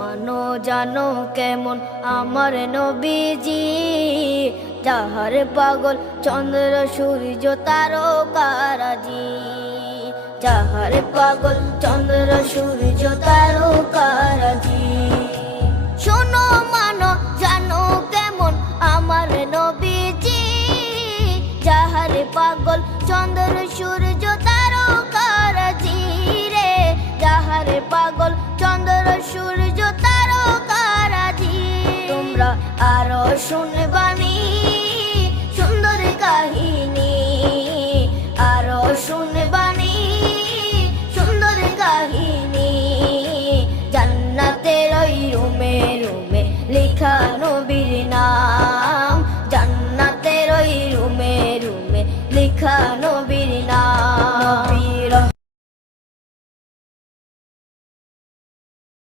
মানো জানো কেমন আমার নবীজি, যাহার পাগল চন্দ্র সূর্য তারকারাজি, যাহার পাগল চন্দ্র সূর্য তারকারাজি। শোনো মানো জানো কেমন আমার নবীজি, যাহার পাগল চন্দ্র সূর্য তারকারাজি রে, যাহার পাগল চন্দ্র সূর্য তারকারাজি। তোমরা আরো শুনবানি সুন্দর কাহিনী, আরো শুনবানি সুন্দর কাহিনী। জান্নাতের ওই রুমে রুমে লেখা নবীর নাম।